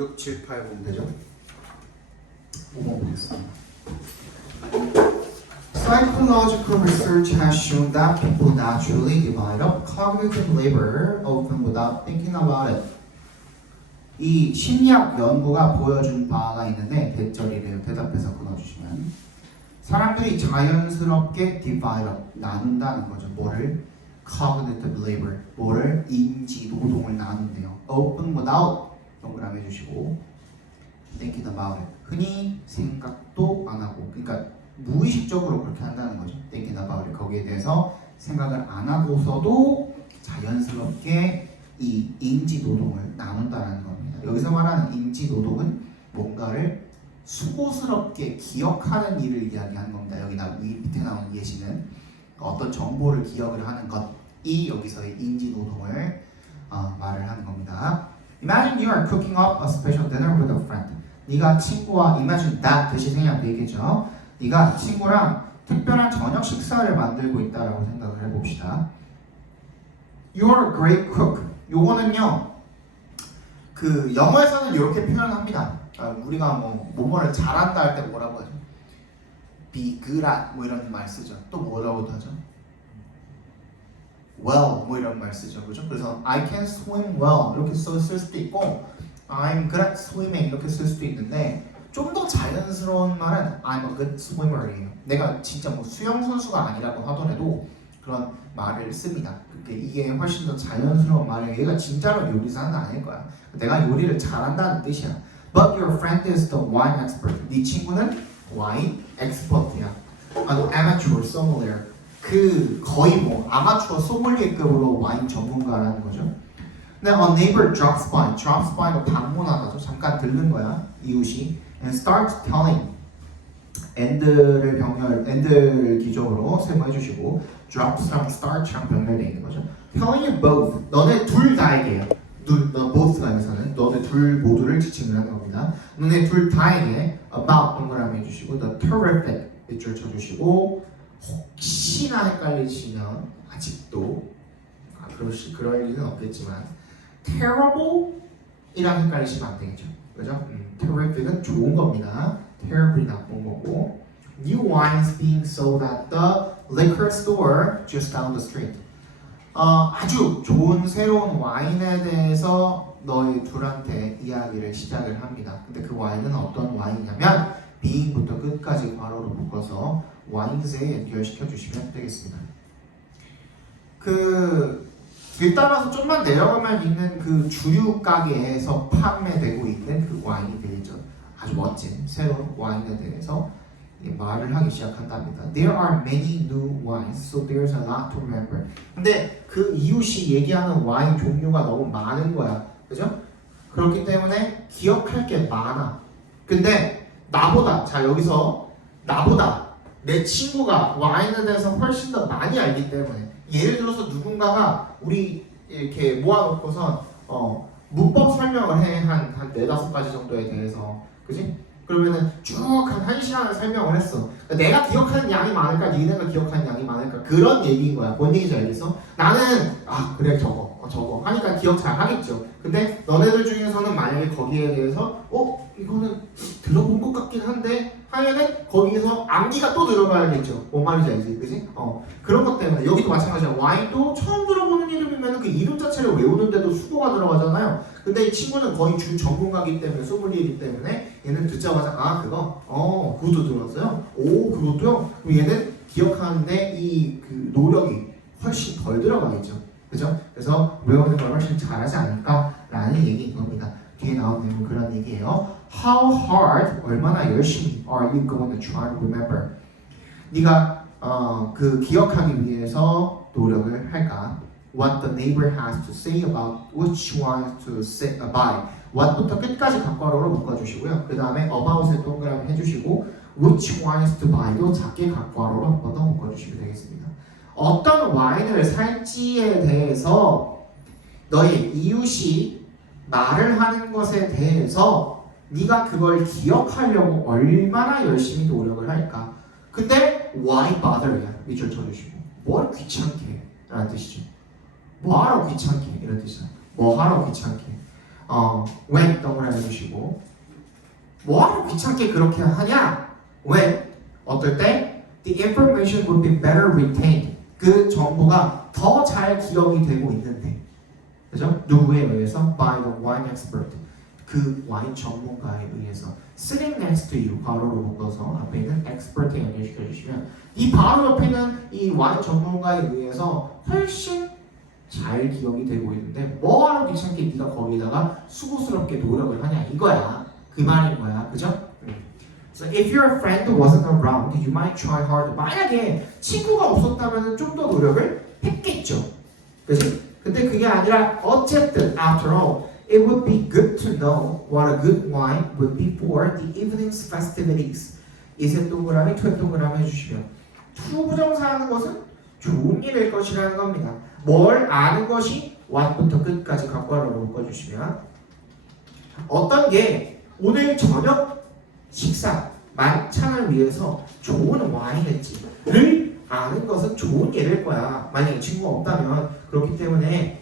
6, 7, 8 보면 되죠? 5번 보겠습니다. Psychological research has shown that people naturally divide up cognitive labor often without thinking about it. 이 심리학 연구가 보여준 바가 있는데 대절이래요. 대답해서 끊어주시면 사람들이 자연스럽게 divide up, 나눈다는 거죠. 뭐를? cognitive labor, 뭐를? 인지 노동을 나눈대요. open without 동그라미 해주시고 thinking about it, 흔히 생각도 안 하고, 그러니까 무의식적으로 그렇게 한다는 거죠. thinking about it, 거기에 대해서 생각을 안 하고서도 자연스럽게 이 인지 노동을 나눈다는 겁니다. 여기서 말하는 인지 노동은 뭔가를 수고스럽게 기억하는 일을 이야기하는 겁니다. 여기 밑에 나오는 예시는 어떤 정보를 기억을 하는 것이 여기서의 인지 노동을 말을 하는 겁니다. Imagine you are cooking up a special dinner with a friend. 네가 친구와 imagine that 대신 생략 얘기죠. 네가 친구랑 특별한 저녁 식사를 만들고 있다라고 생각을 해봅시다. You're a great cook. 요거는요, 그 영어에서는 이렇게 표현합니다. 우리가 뭐뭐를 잘한다 할 때 뭐라고 하죠? be good at 뭐 이런 말 쓰죠. 또 뭐라고도 하죠? well 뭐 이런 말 쓰죠. 그죠? 그래서 I can swim well 이렇게 쓸 수도 있고 I'm good at swimming 이렇게 쓸 수도 있는데 좀 더 자연스러운 말은 I'm a good swimmer이에요. 내가 진짜 뭐 수영 선수가 아니라고 하더라도 그런 말을 씁니다. 이게 훨씬 더 자연스러운 말이에요. 얘가 진짜로 요리사는 아닐 거야. 내가 요리를 잘한다는 뜻이야. But your friend is the wine expert. 네 친구는 와인 엑스퍼트야. amateur sommelier. 그 거의 뭐 아마추어 소믈리에급으로 와인 전문가라는 거죠. 근데 a neighbor drops by가 방문하다죠. 잠깐 들른 거야. 이웃이. And starts telling. end를 기종으로 세모해 주시고 drops랑 start랑 병렬되어 있는 거죠. telling you both. 너네 둘 다에게요. 너 both가 여기서는 너네 둘 모두를 지칭을 하는 겁니다. 너네 둘 다에게 about 동그라미 해주시고 the terrific 밑줄 쳐주시고 혹시나 헷갈리시면 아직도 그럴 일은 없겠지만 terrible 이랑 헷갈리시면 안 되겠죠. 그죠? terrific은 좋은 겁니다. terribly 나쁜 거고 new wines being sold at the liquor store just down the street. 아주 좋은 새로운 와인에 대해서 너희 둘한테 이야기를 시작을 합니다. 근데 그 와인은 어떤 와인이냐면 being부터 끝까지 괄호로 묶어서 와인세에 연결시켜 주시면 되겠습니다. 길 따라서 좀만 내려가면 있는 그 주류 가게에서 판매되고 있는 그 와인이 되죠. 아주 멋진 새로운 와인에 대해서 말을 하기 시작한답니다. There are many new wines, so there's a lot to remember. 근데 그 이웃이 얘기하는 와인 종류가 너무 많은 거야, 그죠? 그렇기 때문에 기억할 게 많아. 근데 자 여기서 나보다 내 친구가 와인에 대해서 훨씬 더 많이 알기 때문에 예를 들어서 누군가가 우리 이렇게 모아놓고선 문법 설명을 해 한 4-5가지 정도에 대해서, 그지? 그러면은 쭉 한 1시간을 설명을 했어. 그러니까 내가 기억하는 양이 많을까, 니네가 기억하는 양이 많을까, 그런 얘기인 거야. 뭔 얘기인지 알겠어? 나는 그래 저거 하니까 기억 잘 하겠죠. 근데 너네들 중에서는 만약에 거기에 대해서 이거는 들어본 것 같긴 한데 하면은 거기서 암기가 또 들어가야겠죠. 뭔 말인지 알지? 그지? 그런 것 때문에 여기도 마찬가지야. 와인도 처음 들어보는 이름이면 그 이름 자체를 외우는데도 수고가 들어가잖아요. 근데 이 친구는 거의 주 전문가이기 때문에, 소믈리에이기 때문에 얘는 듣자마자 그것도 들었어요? 그것도요? 그럼 얘는 기억하는데 그 노력이 훨씬 덜 들어가겠죠. 그죠? 그래서 외우는 걸 훨씬 잘하지 않을까라는 얘기인 겁니다. 뒤에 나오는 내용은 그런 얘기예요. How hard, 얼마나 열심히 are you going to try to remember? 네가 그 기억하기 위해서 노력을 할까? What the neighbor has to say about which wines to buy. what부터 끝까지 각괄호로 묶어주시고요. 그 다음에 about에 동그라미 해주시고 which wines to buy도 작게 각괄호로 한 번 더 묶어주시면 되겠습니다. 어떤 와인을 살지에 대해서 너희 이웃이 말을 하는 것에 대해서 네가 그걸 기억하려고 얼마나 열심히 노력을 할까? 근데 why bother야. 밑줄 쳐주시고 뭘 귀찮게 라는 뜻이죠. 뭐하러 귀찮게 이런 뜻이야. 뭐하러 귀찮게. when 동그라미 해주시고 뭐하러 귀찮게 그렇게 하냐? when 어떨 때 the information would be better retained 그 정보가 더 잘 기억이 되고 있는데 그죠? 누구에 의해서? by the wine expert 그 와인 전문가에 의해서 sitting next to you 괄호로 묶어서 앞에 있는 expert에 연결시켜 주시면 이 바로 옆에 있는 이 와인 전문가에 의해서 훨씬 잘 기억이 되고 있는데 뭐하러 귀찮게 네가 거기다가 수고스럽게 노력을 하냐 이거야 그 말인 거야 그죠? So if your friend wasn't around, you might try harder. 만약에 친구가 없었다면 좀 더 노력을 했겠죠. 그치? 근데 그게 아니라 어쨌든 after all, it would be good to know what a good wine would be for the evening's festivities. 이세 동그라미, 투 동그라미 해주시면 투부정사하는 것은 좋은 일일 것이라는 겁니다. 뭘 아는 것이 what부터 끝까지 괄호로 묶어주시면 어떤 게 오늘 저녁 식사, 만찬을 위해서 좋은 와인을지를 아는 것은 좋은 예일 거야. 만약에 친구가 없다면 그렇기 때문에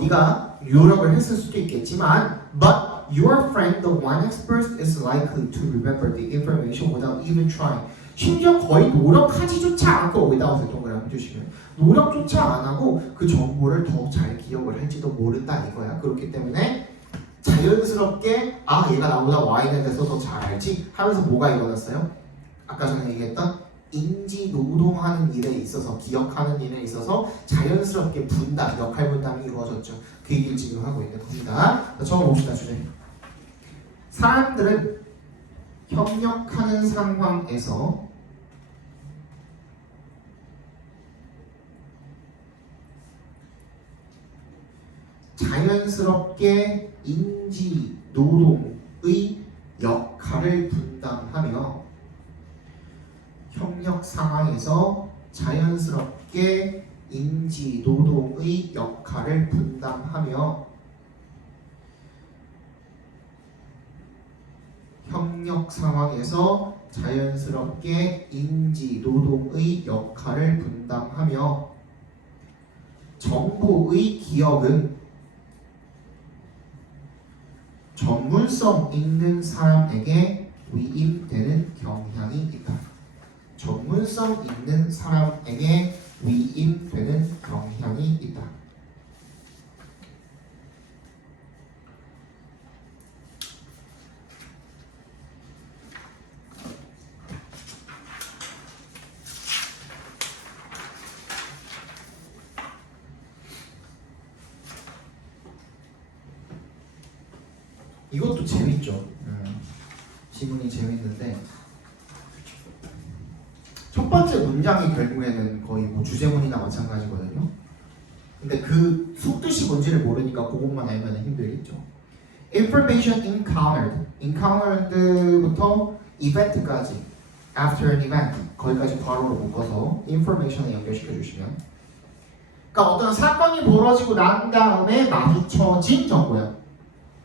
네가 노력을 했을 수도 있겠지만 but your friend, the wine expert, is likely to remember the information without even trying. 심지어 거의 노력하지조차 않고 without을 동그라미 주시면 노력조차 안 하고 그 정보를 더 잘 기억을 할지도 모른다 이거야. 그렇기 때문에 자연스럽게 아 얘가 나보다 와인에 대해서 더 잘 알지 하면서 뭐가 일어났어요? 아까 전에 얘기했던 인지 노동하는 일에 있어서 기억하는 일에 있어서 자연스럽게 분담, 역할 분담이 이루어졌죠. 그 얘기를 지금 하고 있는 겁니다. 처음 봅시다 주제. 사람들은 협력하는 상황에서 자연스럽게 인지 노동의 역할을 분담하며 협력 상황에서 자연스럽게 인지 노동의 역할을 분담하며 협력 상황에서 자연스럽게 인지 노동의 역할을 분담하며 정보의 기억은 전문성 있는 사람에게 위임되는 경향이 있다. 전문성 있는 사람에게 위임되는 경향이 있다. 이것도 재밌죠. 지문이 재밌는데 첫 번째 문장이 결국에는 거의 뭐 주제문이나 마찬가지거든요. 근데 그 속뜻이 뭔지를 모르니까 그것만 알면 힘들겠죠. Information encountered. encountered부터 event까지 after an event 거기까지 괄호로 묶어서 information에 연결시켜 주시면 그러니까 어떤 사건이 벌어지고 난 다음에 마주쳐진 정보야.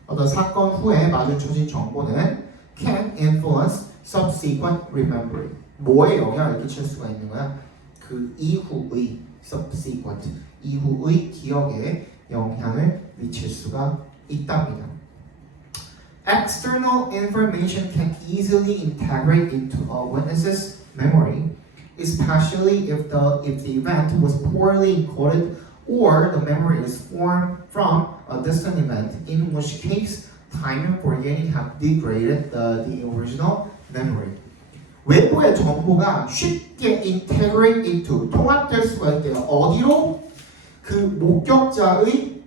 어떤 사건 후에 마주쳐진 정보는 can influence subsequent remembering. 뭐에 영향을 끼칠 수가 있는 거야? 그 이후의 subsequent, 이후의 기억에 영향을 미칠 수가 있답니다. External information can easily integrate into a witness's memory, especially if the event was poorly encoded or the memory is formed from a distant event, in which case time and forgetting have degraded the original memory. 외부의 정보가 쉽게 integrate into, 통합될 수가 있대요. 어디로? 그 목격자의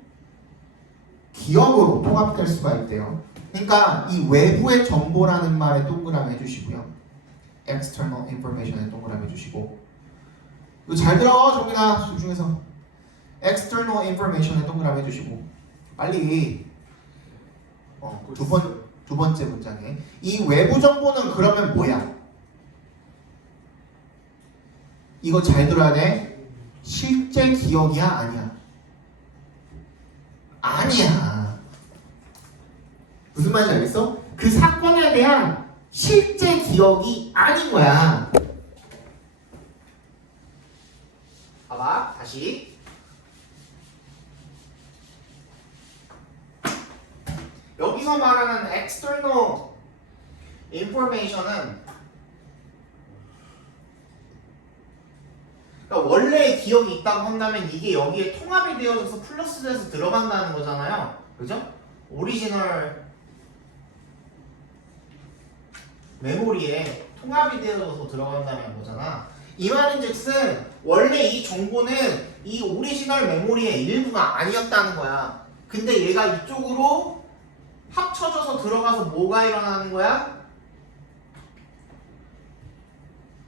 기억으로 통합될 수가 있대요. 그러니까 이 외부의 정보라는 말에 동그라미 해주시고요. external information에 동그라미 해주시고 이거 잘 들어 정민아 집중해서 external information에 동그라미 해주시고 빨리 두 번째 문장에 이 외부 정보는 그러면 뭐야? 이거 잘 들어야 돼. 실제 기억이야 아니야? 아니야. 무슨 말인지 알겠어? 그 사건에 대한 실제 기억이 아닌 거야. 봐봐 다시 여기서 말하는 external information은 그러니까 원래 기억이 있다고 한다면 이게 여기에 통합이 되어져서 플러스 돼서 들어간다는 거잖아요. 그죠? 오리지널 메모리에 통합이 되어져서 들어간다는 거잖아. 이 말인즉슨 원래 이 정보는 이 오리지널 메모리의 일부가 아니었다는 거야. 근데 얘가 이쪽으로 합쳐져서 들어가서 뭐가 일어나는 거야?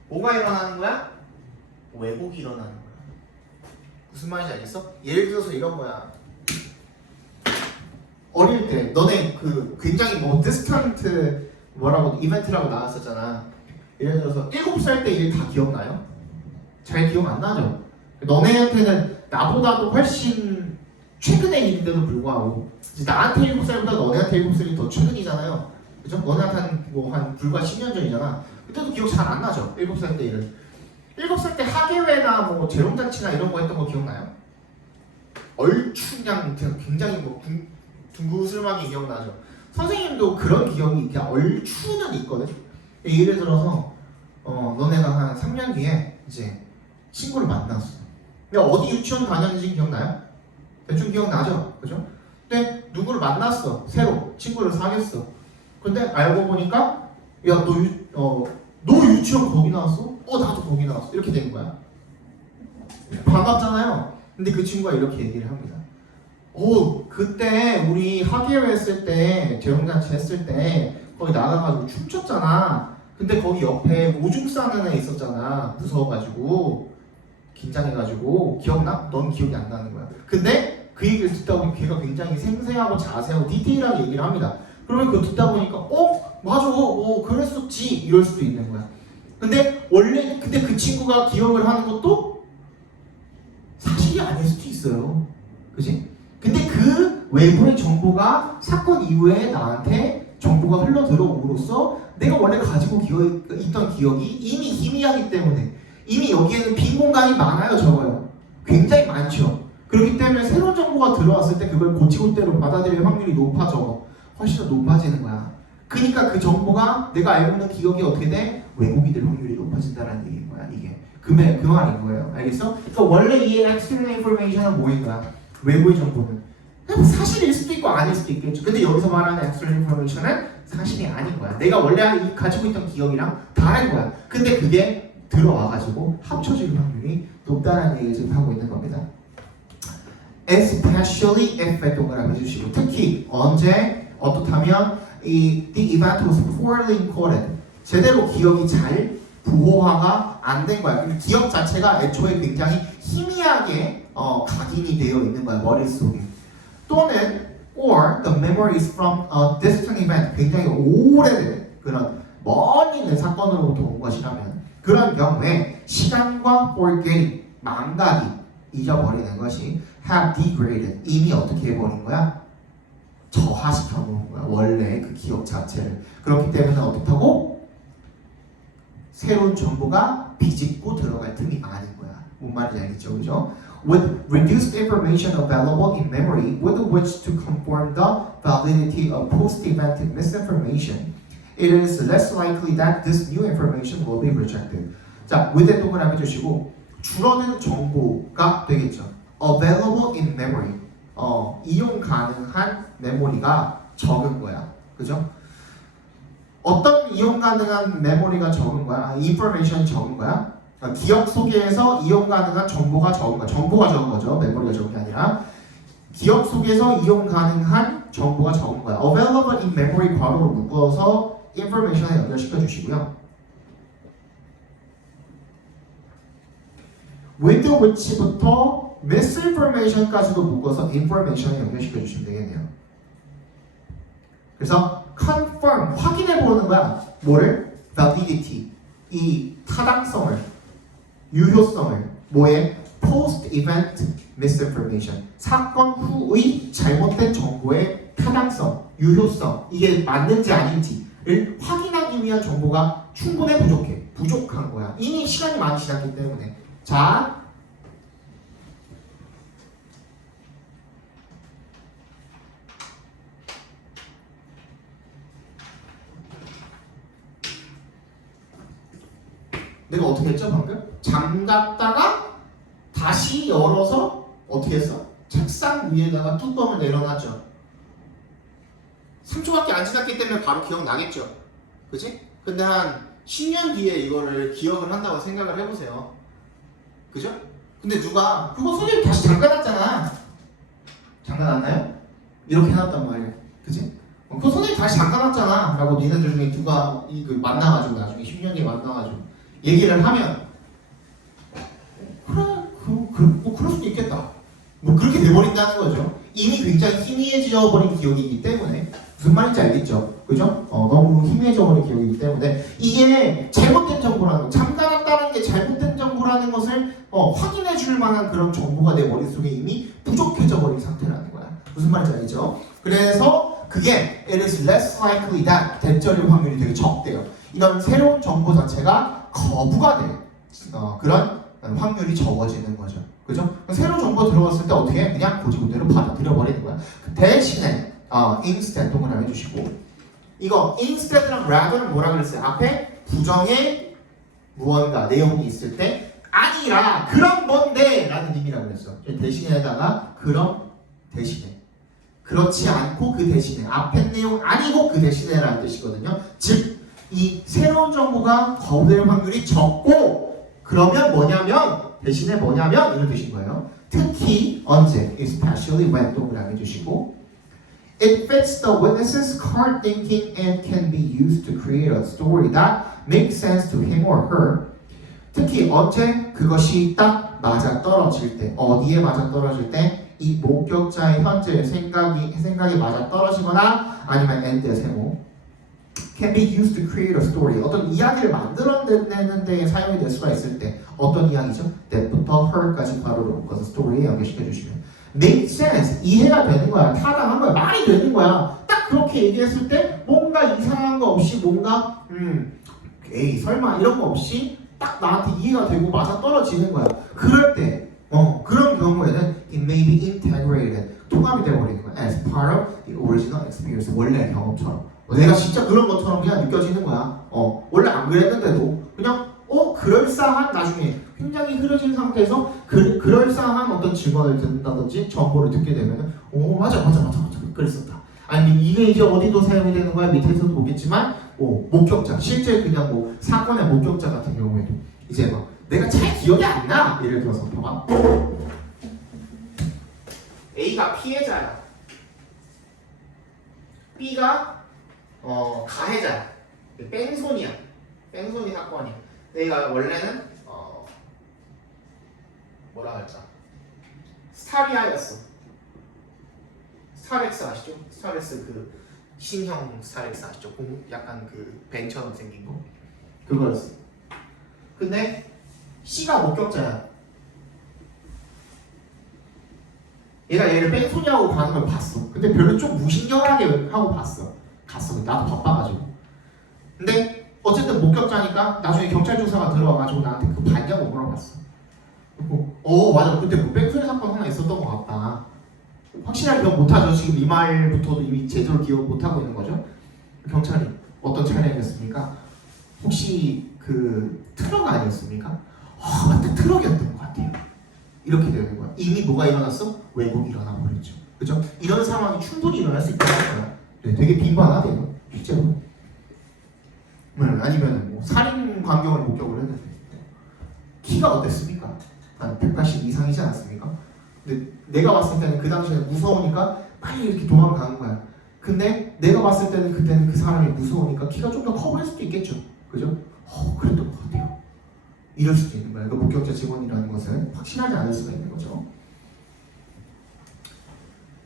뭐가 일어나는 거야? 왜곡이 일어나는 거야. 무슨 말인지 알겠어? 예를 들어서 이런 거야. 어릴 때 너네 그 굉장히 뭐 디스턴트 뭐라고 이벤트라고 나왔었잖아. 예를 들어서 7살 때 일 다 기억나요? 잘 기억 안 나죠? 너네한테는 나보다도 훨씬 최근의 일인데도 불구하고 나한테 7살보다 너네한테 7살이 더 최근이잖아요. 그죠? 너네한테는 뭐 한 불과 10년 전이잖아. 그때도 기억 잘 안 나죠? 7살 때 일은. 7살 때 하계회나 뭐 재롱잔치나 이런 거 했던 거 기억나요? 얼추 그냥 굉장히 뭐 둥그스름하게 기억나죠? 선생님도 그런 기억이 이렇게 얼추는 있거든? 예를 들어서 너네가 한 3년 뒤에 이제 친구를 만났어. 근데 어디 유치원 다녔는지 기억나요? 대충 기억나죠? 그죠? 근데 누구를 만났어. 새로 친구를 사귀었어. 근데 알고 보니까 야 너 유치원 거기 나왔어? 나도 거기 나왔어. 이렇게 된 거야. 반갑잖아요. 근데 그 친구가 이렇게 얘기를 합니다. 그때 우리 학예회 했을 때 재롱잔치 했을 때 거기 나가가지고 춤췄잖아. 근데 거기 옆에 오줌 싸는 애 있었잖아. 무서워가지고 긴장해가지고 기억나? 넌 기억이 안 나는 거야. 근데 그 얘기를 듣다 보니 걔가 굉장히 생생하고 자세하고 디테일하게 얘기를 합니다. 그러면 그거 듣다 보니까 맞아 그랬었지 이럴 수도 있는 거야. 근데 그 친구가 기억을 하는 것도 사실이 아닐 수도 있어요. 그지? 근데 그 외부의 정보가 사건 이후에 나한테 정보가 흘러 들어옴으로써 내가 원래 가지고 있던 기억이 이미 희미하기 때문에 이미 여기에는 빈 공간이 많아요. 적어요. 굉장히 많죠. 그렇기 때문에 새로운 정보가 들어왔을 때 그걸 고치고대로 받아들일 확률이 높아져. 훨씬 더 높아지는 거야. 그러니까 그 정보가 내가 알고 있는 기억이 어떻게 돼? 왜곡이 될 확률이 높아진다는 얘기인 거야. 이게 그 말인 거예요. 알겠어? 그러니까 원래 이 external information은 뭐인 거야? 외부의 정보는 사실일 수도 있고 아닐 수도 있겠죠. 근데 여기서 말하는 external information은 사실이 아닌 거야. 내가 원래 가지고 있던 기억이랑 다른 거야. 근데 그게 들어와가지고 합쳐질 확률이 높다는 얘기를 지금 하고 있는 겁니다. Especially if 동그라미 해주시고 특히 언제 어떻다면 the event was poorly encoded 제대로 기억이 잘 부호화가 안 된 거야. 기억 자체가 애초에 굉장히 희미하게 각인이 되어 있는 거야. 머릿속에. 또는 or the memory is from a distant event 굉장히 오래된 그런 멀리 있는 사건으로부터 온 것이라면 그런 경우에 시간과 forgetting 망각이 잊어버리는 것이 have degraded 이미 어떻게 해버린 거야? 저하시켜 놓은 거야. 원래 그 기억 자체를. 그렇기 때문에 어떻다고? 새로운 정보가 비집고 들어갈 틈이 아닌 거야. 뭔 말인지 알겠죠? 그죠? With reduced information available in memory with which to confirm the validity of post-event misinformation, it is less likely that this new information will be rejected. 자, with에 동그라미 주시고 줄어든 정보가 되겠죠. Available in memory. 이용 가능한 메모리가 적은 거야. 그죠? 어떤 이용 가능한 메모리가 적은 거야? 인포메이션이 적은 거야? 기억 속에서 이용 가능한 정보가 적은 거야. 정보가 적은 거죠. 메모리가 적은 게 아니라 기억 속에서 이용 가능한 정보가 적은 거야. Available in memory 괄호로 묶어서 information에 연결시켜 주시고요. with which부터 misinformation까지도 묶어서 information에 연결시켜 주시면 되겠네요. 그래서 confirm, 확인해 보는 거야. 뭐를? validity, 이 타당성을, 유효성을. 뭐에? post-event misinformation, 사건 후의 잘못된 정보의 타당성, 유효성, 이게 맞는지 아닌지를 확인하기 위한 정보가 충분해 부족해? 부족한 거야. 이미 시간이 많이 지났기 때문에. 자, 내가 어떻게 했죠 방금? 잠갔다가 다시 열어서 어떻게 했어? 책상 위에다가 뚜껑을 내려놨죠. 3초밖에 안 지났기 때문에 바로 기억나겠죠. 그치? 근데 한 10년 뒤에 이거를 기억을 한다고 생각을 해보세요. 그죠? 근데 누가 그거 선생님 다시 잠가놨잖아. 잠가놨나요? 이렇게 해놨단 말이에요. 그치? 그거 선생님 다시 잠가놨잖아 라고 니네들 중에 누가 만나가지고 나중에 10년 뒤에 만나가지고 얘기를 하면 그래 뭐 그럴 수도 있겠다. 뭐 그렇게 돼버린다는 거죠. 이미 굉장히 희미해져 버린 기억이기 때문에. 무슨 말인지 알겠죠? 그죠? 너무 희미해져 버린 기억이기 때문에 이게 잘못된 정보라는 거, 잠가놨다는 게 잘못된 정보라는 것을 확인해 줄 만한 그런 정보가 내 머릿속에 이미 부족해져 버린 상태라는 거야. 무슨 말인지 알겠죠? 그래서 그게 it is less likely that 되절릴 확률이 되게 적대요. 이런 새로운 정보 자체가 거부가 돼. 그런 확률이 적어지는 거죠. 그죠? 새로운 정보 들어왔을 때 어떻게 해? 그냥 고지고대로 받아들여 버리는 거야. 그 대신에 instead 동그라미 해주시고 이거 instead랑 rather는 뭐라 그랬어요? 앞에 부정의 무언가 내용이 있을 때 아니라 그런 건데 라는 의미라고 그랬어. 대신에다가 그런 대신에 그렇지 않고 그 대신에 앞에 내용 아니고 그 대신에 라는 뜻이거든요. 즉 이 새로운 정보가 거부될 확률이 적고 그러면 뭐냐면 대신에 뭐냐면 이런 뜻인 거예요. 특히 언제 especially when 동그라미 해주시고 It fits the witness's current thinking and can be used to create a story that makes sense to him or her. 특히 언제 그것이 딱 맞아 떨어질 때, 어디에 맞아 떨어질 때 이 목격자의 현재 생각이 맞아 떨어지거나 아니면 and의 세모 can be used to create a story. 어떤 이야기를 만들어내는 데 사용이 될 수가 있을 때 어떤 이야기죠? that부터 her까지 괄호로 묶어서 스토리에 연결시켜 주시면 make sense, 이해가 되는 거야. 타당한 거야. 말이 되는 거야. 딱 그렇게 얘기했을 때 뭔가 이상한 거 없이 뭔가 에이 설마 이런 거 없이 딱 나한테 이해가 되고 맞아 떨어지는 거야. 그럴 때 그런 경우에는 it may be integrated, 통합이 되어버리는 거야. as part of the original experience, 원래 경험처럼. 내가 진짜 그런 것처럼 그냥 느껴지는 거야. 원래 안 그랬는데도 그냥 그럴싸한 나중에 굉장히 흐려진 상태에서 그럴싸한 어떤 증언을 듣는다든지 정보를 듣게 되면은 맞아 그랬었다. 아니면 이게 이제 어디도 사용이 되는 거야 밑에서도 보겠지만 목격자 실제 그냥 뭐 사건의 목격자 같은 경우에도 이제 막 내가 잘 기억이 안 나. 예를 들어서 봐봐. A가 피해자야. B가 가해자야. 뺑소니야. 뺑소니 사건이야. 내가 원래는 뭐라 할까? 스타리아였어. 스타렉스 아시죠? 스타렉스 그 신형 스타렉스 아시죠? 약간 그 벤처럼 생긴 거. 그거였어. 근데 C가 목격자야. 얘가 얘를 뺑소니하고 가는 걸 봤어. 근데 별로 좀 무신경하게 하고 봤어. 갔어. 나도 바빠가지고. 근데 어쨌든 목격자니까 나중에 경찰 조사가 들어와가지고 나한테 그 봤냐고 물어봤어. 그리고 맞아. 그때 뭐 뺑소니 사건 하나 있었던 것 같다. 확실하게 기억 못하죠. 지금 이 말부터도 이미 제대로 기억 못하고 있는 거죠. 경찰이 어떤 차량이었습니까? 혹시 그 트럭 아니었습니까? 맞다. 트럭이었던 것 같아요. 이렇게 되는 거야. 이미 뭐가 일어났어? 왜곡이 일어나 버렸죠. 그죠? 이런 상황이 충분히 일어날 수 있다는 거야. 네, 되게 빈번하대요. 실제로. 아니면 뭐 살인 광경을 목격을 했는데 키가 어땠습니까? 한 180 이상이지 않았습니까? 근데 내가 봤을 때는 그 당시에 무서우니까 빨리 이렇게 도망가는 거야. 근데 내가 봤을 때는 그때는 그 사람이 무서우니까 키가 좀 더 커 보일 수도 있겠죠. 그죠? 그랬던 것 같아요. 이럴 수도 있는 거야. 그 목격자 증언이라는 것은 확실하지 않을 수가 있는 거죠.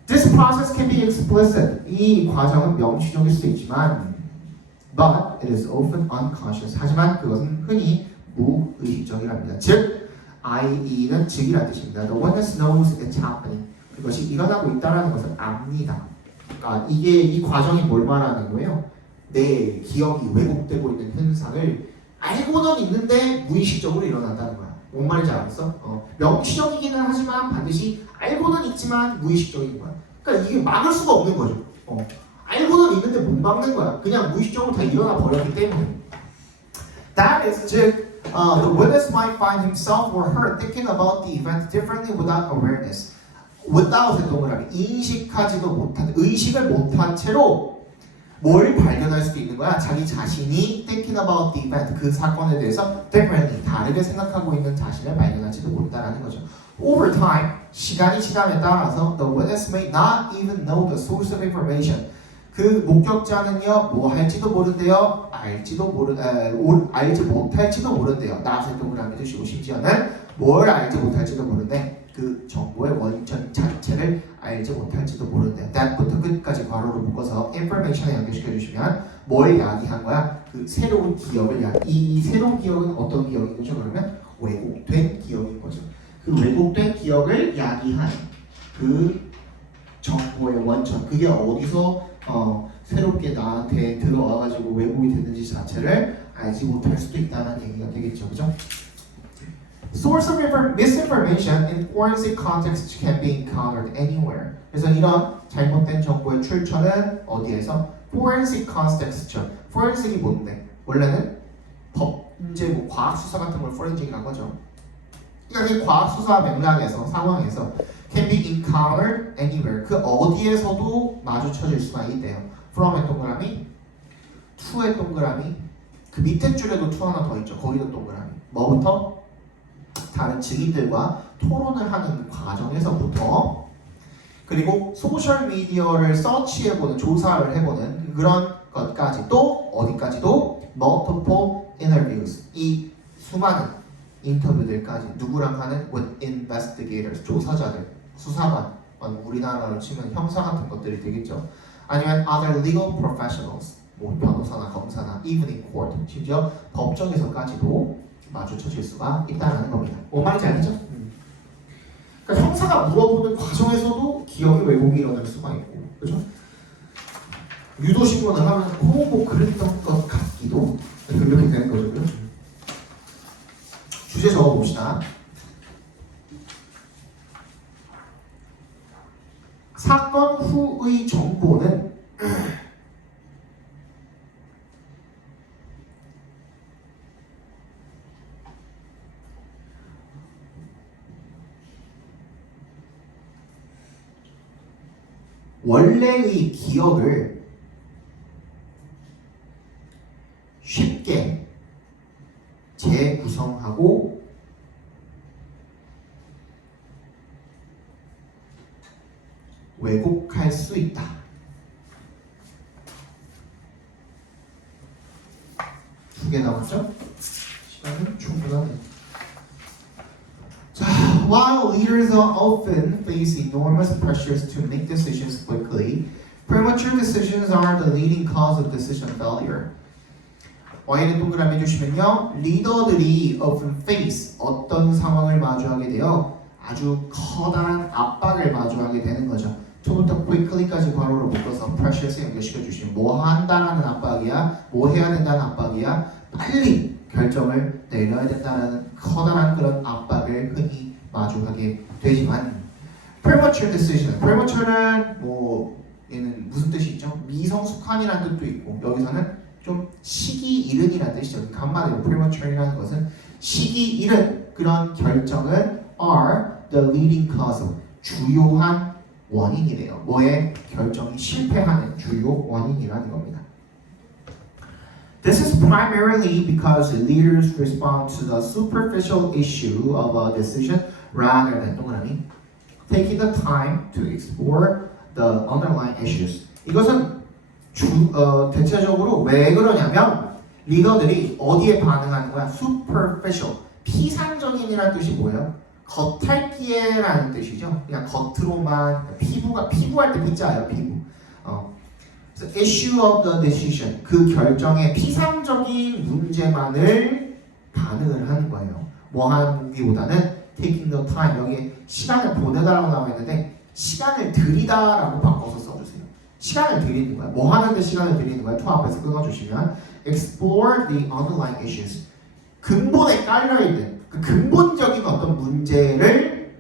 This process can be explicit. 이 과정은 명시적일 수도 있지만 but it is often unconscious. 하지만 그것은 흔히 무의식적이랍니다. 즉, i.e.는 즉이라는 뜻입니다. The witness knows it's happening. 그것이 일어나고 있다는 것을 압니다. 그러니까 이 과정이 뭘 말하는 거예요? 내 기억이 왜곡되고 있는 현상을 알고는 있는데 무의식적으로 일어난다는 거야. 뭔 말인지 알았어? 명시적이기는 하지만 반드시 알고는 있지만 무의식적인 거야. 그러니까 이게 막을 수가 없는 거죠. 알고는 있는데 못 막는 거야. 그냥 무의식적으로 다 일어나 버렸기 때문에. That is, 즉 The witness might find himself or her thinking about the event differently without awareness. without의 동그라미 인식하지도 못한 의식을 못한 채로 뭘 발견할 수도 있는 거야. 자기 자신이 thinking about the event 그 사건에 대해서 differently 다르게 생각하고 있는 자신을 발견할지도 모른다라는 거죠. Over time 시간이 지남에 따라서 the witness may not even know the source of information. 그 목격자는요 뭐 할지도 모른대요. 알지 못할지도 모른대요. 나한테 동그라미 주시고 심지어는 뭘 알지 못할지도 모른대. 그 정보의 원천 자체를 알지 못할지도 모른대. that부터 끝까지 괄호로 묶어서 information에 연결시켜 주시면 뭘 야기한 거야? 그 새로운 기억을 이 새로운 기억은 어떤 기억인 거죠? 그러면 왜곡된 기억인 거죠. 그 왜곡된 기억을 야기한 그 정보의 원천 그게 어디서 새롭게 나한테 들어와가지고 왜곡이 됐는지 자체를 알지 못할 수도 있다는 얘기가 되겠죠, 그죠? Source of misinformation in forensic context can be encountered anywhere. 그래서 이런 잘못된 정보의 출처는 어디에서? Forensic context죠. Forensic이 뭔데? 원래는 범죄, 뭐 과학 수사 같은 걸 forensic이라고 하죠. 그러니까 이 과학 수사 맥락에서 상황에서 can be encountered anywhere. 그 어디에서도 마주쳐질 수가 있대요. from의 동그라미, to의 동그라미, 그 밑에 줄에도 to 하나 더 있죠. 거기도 동그라미. 뭐부터? 다른 증인들과 토론을 하는 과정에서부터 그리고 소셜 미디어를 서치해보는 조사를 해보는 그런 것까지 또 어디까지도 multiple interviews 이 수많은 인터뷰들까지 누구랑 하는 with investigators 조사자들 수사관 우리나라로 치면 형사 같은 것들이 되겠죠. 아니면 other legal professionals 뭐 변호사나 검사나 even in court 심지어 법정에서까지도 마주쳐질 수가 있다는 겁니다. 뭔 말인지 알겠죠? 그러니까 형사가 물어보는 과정에서도 기억의 왜곡이 일어날 수가 있고, 그렇죠? 유도 신문을 하면 뭐 그랬던 것 같기도 이렇게 되는 거죠, 그렇죠? 주제 적어봅시다. 사건 후의 정보는 원래의 기억을 쉽게 재구성하고 왜곡할 수 있다. 두 개 남았죠? 시간은 충분하네. While leaders often face enormous pressures to make decisions quickly, premature decisions are the leading cause of decision failure. Y를 동그라미 해주시면요, 리더들이 often face 어떤 상황을 마주하게 돼요? 아주 커다란 압박을 마주하게 되는 거죠. to부터 quickly까지 괄호로 묶어서 pressure에 연결시켜 주시면 뭐 한다는 압박이야, 뭐 해야 된다는 압박이야, 빨리 결정을 내려야 된다는 커다란 그런 압박을 흔히 마주하게 되지만 premature decision, premature는 뭐 얘는 무슨 뜻이 있죠? 미성숙한이라는 뜻도 있고 여기서는 좀 시기 이른이라는 뜻이죠. 간만에 premature이라는 것은 시기 이른 그런 결정은 are the leading cause, 주요한 원인이래요. 뭐에 결정이 실패하는 주요 원인이라는 겁니다. This is primarily because leaders respond to the superficial issue of a decision rather than 동그라미 taking the time to explore the underlying issues. 이것은 대체적으로 왜 그러냐면 리더들이 어디에 반응하는 거야? superficial, 피상적인이라는 뜻이 뭐예요? 겉핥기에라는 뜻이죠. 그냥 겉으로만 피부할 때 피자예요, 피부. The issue of the decision, 그 결정의 피상적인 문제만을 반응을 하는 거예요. 뭐 하기보다는 taking the time, 여기 시간을 보내다라고 나와 있는데 시간을 들이다라고 바꿔서 써주세요. 시간을 들이는 거야. 뭐 하는데 시간을 들이는 거야? to 앞에서 끊어주시면 explore the underlying issues, 근본에 깔려있는 그 근본적인 어떤 문제를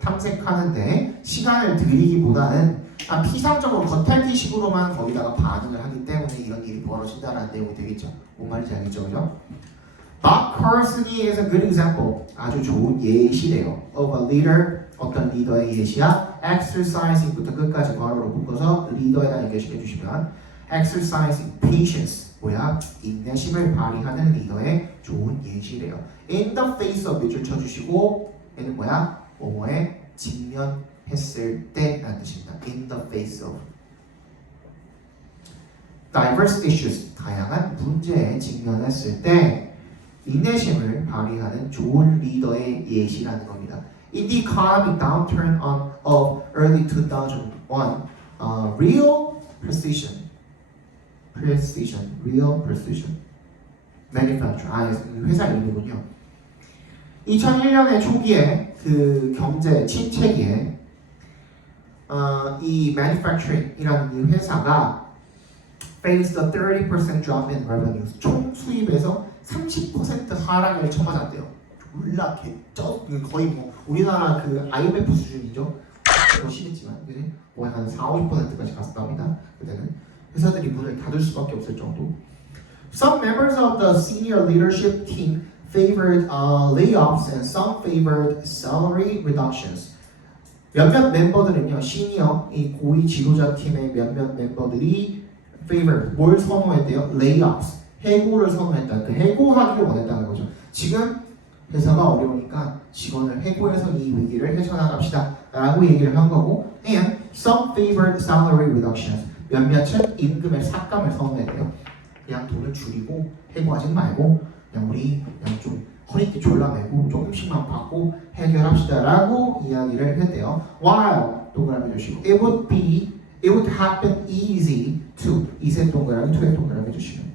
탐색하는데 시간을 들이기보다는 피상적으로 겉핥기식으로만 거기다가 반응을 하기 때문에 이런 일이 벌어진다는 내용이 되겠죠. 뭔 말인지 알겠죠, 그죠? Bob Carson이 is a good example. 아주 좋은 예시래요. Of a leader. 어떤 리더의 예시야? Exercising부터 끝까지 괄호로 묶어서 리더에다 연결시켜 주시면 exercising patience. 뭐야? 인내심을 발휘하는 리더의 좋은 예시래요. In the face of 밑줄 쳐주시고 얘는 뭐야? 뭐뭐에 직면했을 때라는 뜻입니다. In the face of. Diverse issues. 다양한 문제에 직면했을 때 인내심을 발휘하는 좋은 리더의 예시라는 겁니다. In the economic downturn of early 2001, real precision, manufacturing, 회사 이름이군요. 2001년의 초기에 그 경제 침체기에 이 manufacturing이라는 이 회사가 faced a 30% drop in revenues. 총 수입에서 30% 하락을 쳐맞았대요. 졸라 개쩌 거의 뭐 우리나라 그 IMF 수준이죠. 더 심했지만 그지? 거의 한 40~50%까지 갔답니다. 그때는 회사들이 문을 닫을 수밖에 없을 정도. Some members of the senior leadership team favored layoffs and some favored salary reductions. 몇몇 멤버들은요, 시니어 이 고위 지도자 팀의 몇몇 멤버들이 favor 뭘 선호했대요? layoffs 해고를 선호했다. 그 해고하기를 원했다는 거죠. 지금 회사가 어려우니까 직원을 해고해서 이 위기를 헤쳐나갑시다 라고 얘기를 한 거고, and some favored salary reductions 몇몇은 임금의 삭감을 선호했대요. 그냥 돈을 줄이고 해고하지 말고 그냥 우리 그냥 좀 허리띠 졸라매고 조금씩만 받고 해결합시다 라고 이야기를 했대요. While 동그라미 주시고 it would happen easy to 이세 동그라미 투의 동그라미 주시면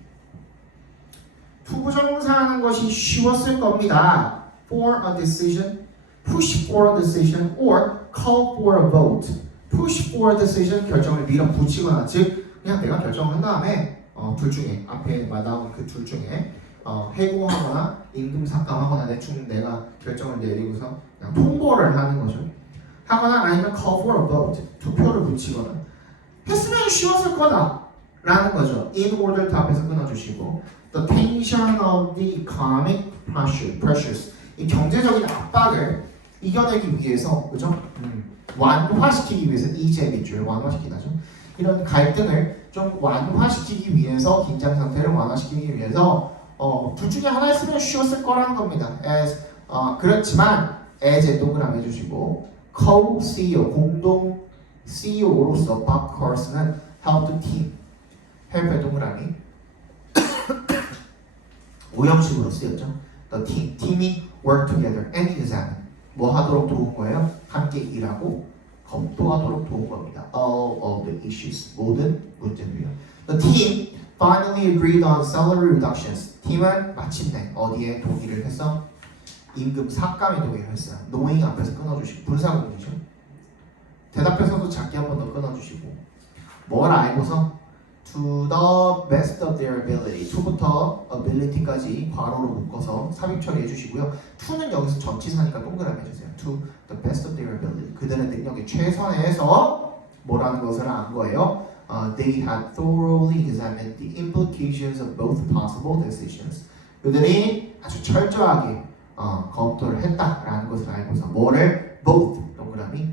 투부정사하는 것이 쉬웠을 겁니다. For a decision, push for a decision, or call for a vote. Push for a decision 결정을 밀어붙이거나 즉 그냥 내가 결정한 다음에 둘 중에 앞에 나온 그 둘 중에 해고하거나 임금 삭감하거나 대충 내가 결정을 내리고서 그냥 통보를 하는 거죠. 하거나 아니면 call for a vote 투표를 붙이거나 했으면 쉬웠을 거다 라는 거죠. In order 다 앞에서 끊어주시고 the tension of the economic pressures 이 경제적인 압박을 이겨내기 위해서 그죠? 완화시키기 위해서 이제 밑줄 완화시키다죠. 이런 갈등을 좀 완화시키기 위해서 긴장 상태를 완화시키기 위해서 둘 중에 하나 했으면 쉬웠을 거라는 겁니다. As 그렇지만 as에 동그라미 해주시고 co-CEO 공동 CEO로서 Bob Carson은 helped team help의 동그라미 오형식으로 쓰였죠. The 팀이 work together and examine 뭐 하도록 도운 거예요? 함께 일하고 검토하도록 도운 겁니다. All of the issues 모든 문제들이요. The team finally agreed on salary reductions. 팀은 마침내 어디에 동의를 했어? 임금 삭감에 동의를 했어요. knowing 앞에서 끊어주시고 분사구문이죠. 대답해서도 작게 한 번 더 끊어주시고 뭘 알고서 to the best of their ability to부터 ability까지 괄호로 묶어서 삽입 처리해 주시고요. to는 여기서 전치사니까 동그라미 해주세요. to the best of their ability 그들의 능력의 최선에서 뭐라는 것을 안 거예요. They had thoroughly examined the implications of both possible decisions. 그들이 아주 철저하게 검토를 했다라는 것을 알고서 뭐를 both 동그라미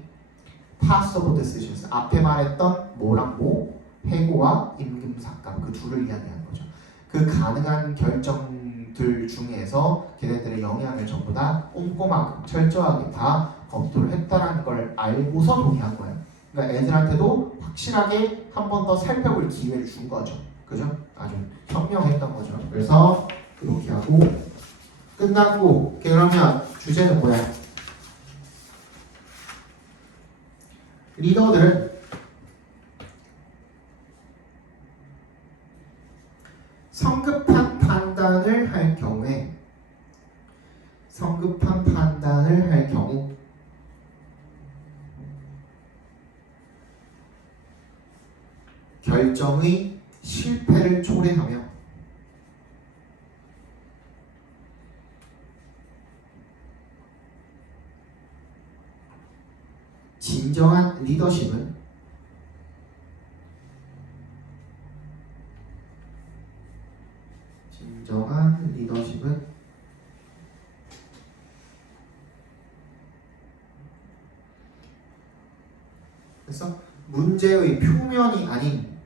possible decisions 앞에 말했던 뭐랑 뭐 해고와 임금 삭감 그 둘을 이야기하는 거죠. 그 가능한 결정들 중에서 걔네들의 영향을 전부 다 꼼꼼하게 철저하게 다 검토를 했다라는 걸 알고서 동의한 거예요. 그러니까 애들한테도 확실하게 한 번 더 살펴볼 기회를 준 거죠. 그죠? 아주 현명했던 거죠. 그래서 그렇게 하고 끝났고 그러면 주제는 뭐야? 리더들은 성급한 판단을 할 경우에 결정의 실패를 초래하며 진정한 리더십은 그래서 문제의 표면이 아닌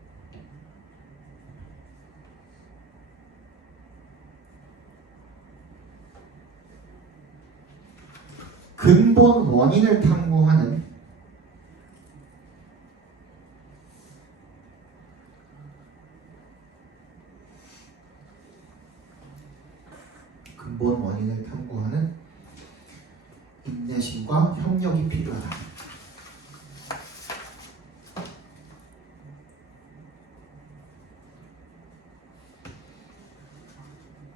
근본 원인을 탐구하는 근본 원인을 탐구하는 인내심과 협력이 필요하다.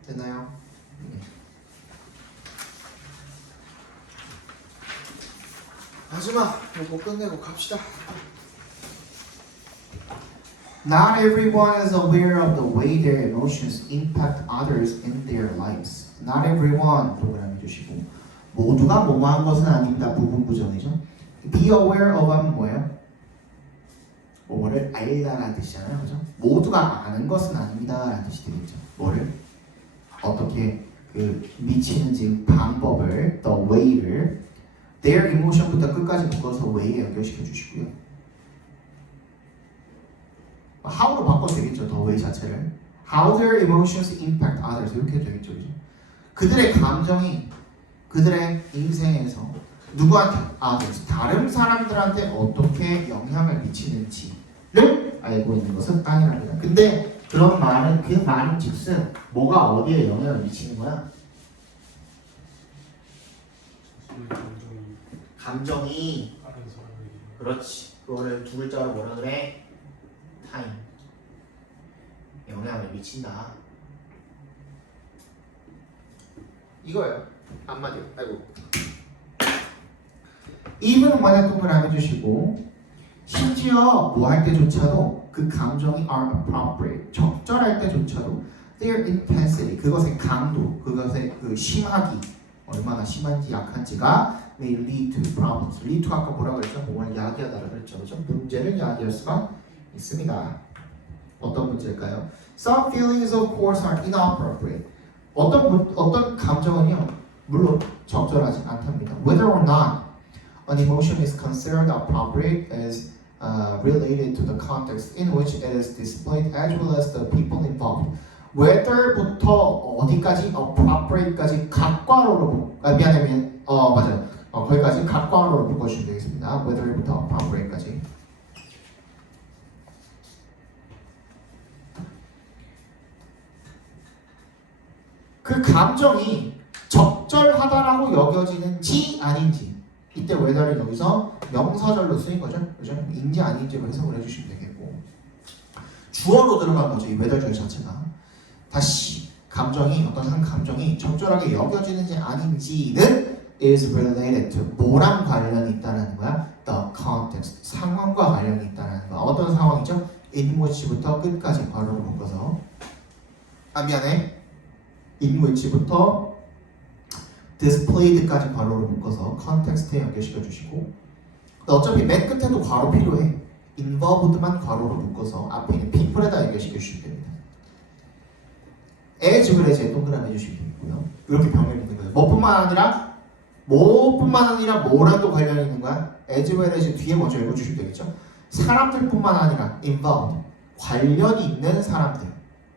됐나요? 네. 마지막 이거 끝내고 갑시다. Not everyone is aware of the way their emotions impact others in their lives. Not everyone 동그라미 해주시고 모두가 뭐뭐한 것은 아닙니다. 부분 부정이죠. Be aware of 하면 뭐예요? 뭐를 알다라는 뜻이잖아요, 그죠? 모두가 아는 것은 아닙니다라는 뜻이 되겠죠. 뭐를 어떻게 그 미치는지 방법을, the way를 their emotion부터 끝까지 묶어서 way에 연결시켜 주시고요. how로 바꿔도 되겠죠, the way 자체를. How their emotions impact others 이렇게 해도 되겠죠, 그죠? 그들의 감정이 그들의 인생에서 누구한테, others, 다른 사람들한테 어떻게 영향을 미치는지를 알고 있는 것은 아니랍니다. 근데 그런 말은 그 말은 즉슨 뭐가 어디에 영향을 미치는 거야? 감정이 그렇지. 그거를 두 글자로 뭐라 그래? 타임. 영향을 미친다. 이거예요. 한마디로. 아이고. even when 동그라미 해주시고 심지어 뭐 할 때조차도 그 감정이 are appropriate. 적절할 때조차도 their intensity. 그것의 강도, 그것의 그 심하기, 얼마나 심한지 약한지가 may lead to problems. lead to 아까 뭐라 그랬죠? 뭐를 야기하다라 그랬죠, 그죠? 문제를 야기할 수가 있습니다. 어떤 문제일까요? Some feelings of course are inappropriate. 어떤 감정은요, 물론 적절하지 않답니다. Whether or not an emotion is considered appropriate is related to the context in which it is displayed as well as the people involved. whether부터 어디까지 appropriate까지 각괄호로 미안해 맞아요. 거기까지 각괄호로 묶어주시면 되겠습니다. whether부터 appropriate까지. 그 감정이 적절하다라고 여겨지는지 아닌지, 이때 whether이 여기서 명사절로 쓰인 거죠, 그죠? 인지 아닌지로 해석을 해주시면 되겠고, 주어로 들어간 거죠, 이 whether절 자체가. 다시 감정이 어떤 한 감정이 적절하게 여겨지는지 아닌지는 is related to 뭐랑 관련이 있다는 거야? The context, 상황과 관련이 있다는 거야. 어떤 상황이죠? in which부터 끝까지 괄호로 묶어서 미안해. in which부터 displayed까지 괄호로 묶어서 context에 연결시켜 주시고, 어차피 맨 끝에도 괄호 필요해. involved만 괄호로 묶어서 앞에 있는 people에다 연결시켜 주시면 됩니다. as well as 동그라미 해주시면 되고요. 이렇게 병렬이 있는 거예요. 뭐뿐만 아니라 뭐랑도 관련이 있는 거야? as well as 뒤에 먼저 읽어주시면 되겠죠. 사람들뿐만 아니라 involved, 관련이 있는 사람들,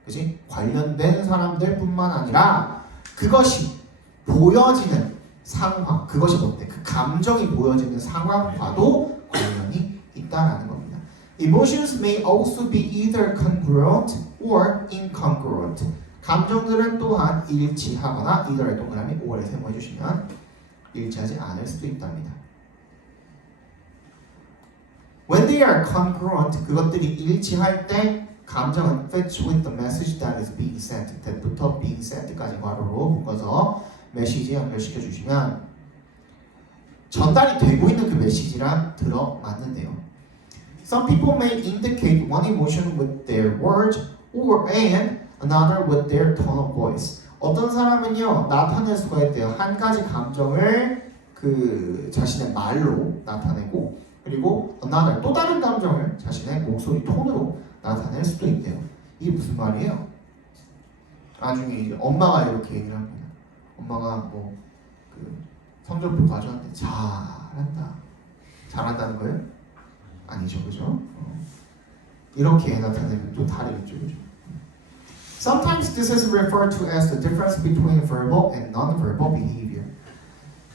그치? 관련된 사람들뿐만 아니라 그것이 보여지는 상황, 그것이 뭔데? 그 감정이 보여지는 상황과도 관련이 있다라는 겁니다. Emotions may also be either congruent or incongruent. 감정들은 또한 일치하거나 either의 동그라미 5월에 세모해 주시면 일치하지 않을 수도 있답니다. When they are congruent, 그것들이 일치할 때 감정은 fits with the message that is being sent. that부터 being sent까지 괄호로 묶어서 메시지에 연결시켜 주시면 전달이 되고 있는 그 메시지랑 들어맞는데요. Some people may indicate one emotion with their words or and another with their tone of voice. 어떤 사람은요 나타낼 수가 있대요. 한 가지 감정을 그 자신의 말로 나타내고, 그리고 another 또 다른 감정을 자신의 목소리 톤으로 나타낼 수도 있대요. 이게 무슨 말이에요? 나중에 이제 엄마가 이렇게 얘기를 합니다. 엄마가 뭐 그 성적표 가져왔는데 잘한다는 거예요? 아니죠, 그죠? 이렇게 나타내면 좀 다르겠죠, 그죠? Sometimes this is referred to as the difference between verbal and non-verbal behavior.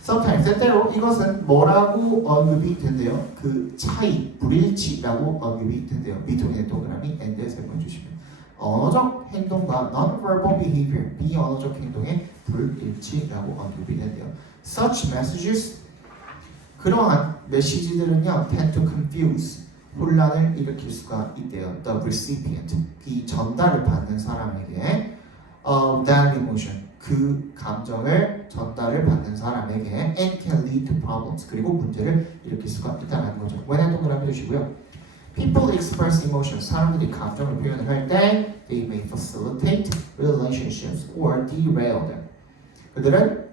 Sometimes 때때로 이것은 뭐라고 언급이 된대요? 그 차이, 불일치라고 언급이 된대요. between의 동그라미 and에 세번 주시면 언어적 행동과 non-verbal behavior, 비언어적 행동의 불일치라고 언급이 된대요. Such messages, 그러한 메시지들은요, tend to confuse, 혼란을 일으킬 수가 있대요. The recipient, 이 전달을 받는 사람에게 that emotion, 그 감정을 전달을 받는 사람에게 and can lead to problems, 그리고 문제를 일으킬 수가 있다는 거죠. when에 동그라미 주시고요. People express emotions, 사람들이 감정을 표현을 할 때 they may facilitate relationships or derail them. 그들은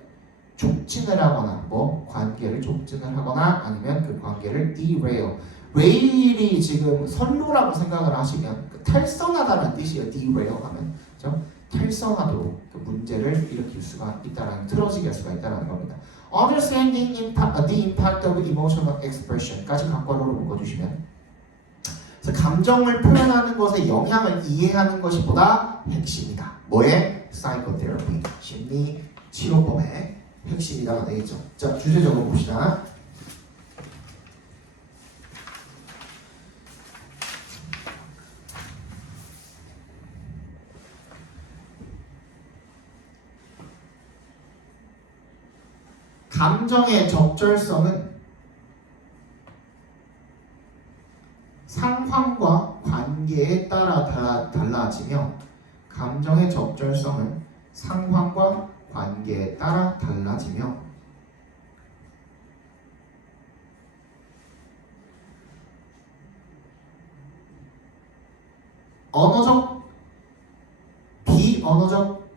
촉진을 하거나 뭐 관계를 촉진을 하거나 아니면 그 관계를 derail. rail이 지금 선로라고 생각을 하시면 탈선하다는 뜻이에요. derail 하면 그렇죠? 탈선하도록 그 문제를 일으킬 수가 있다라는, 틀어지게 할 수가 있다라는 겁니다. Understanding the impact of emotional expression까지 각괄호로 묶어주시면, 그래서 감정을 표현하는 것에 영향을 이해하는 것이 보다 핵심이다. 뭐의? psychotherapy, 심리 치료법의 핵심이다가 되겠죠. 자, 주제적으로 봅시다. 감정의 적절성은 상황과 관계에 따라 달라지며, 감정의 적절성은 상황과 관계에 따라 달라지며 언어적, 비언어적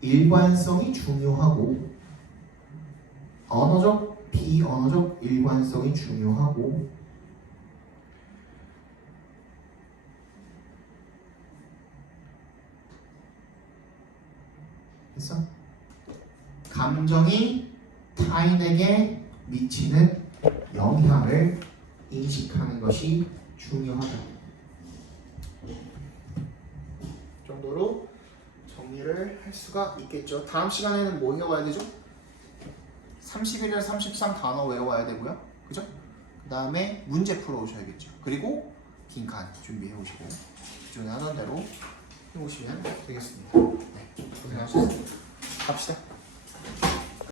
일관성이 중요하고, 언어적, 비언어적 일관성이 중요하고, 됐어? 감정이 타인에게 미치는 영향을 인식하는 것이 중요하다. 정도로 정리를 할 수가 있겠죠. 다음 시간에는 뭐 외워야 되죠? 31일 33 단어 외워야 되고요. 그죠? 그 다음에 문제 풀어 오셔야겠죠. 그리고 빈칸 준비해 오시고 기존에 하던 대로 해 오시면 되겠습니다. 네, 고생하셨습니다. 갑시다.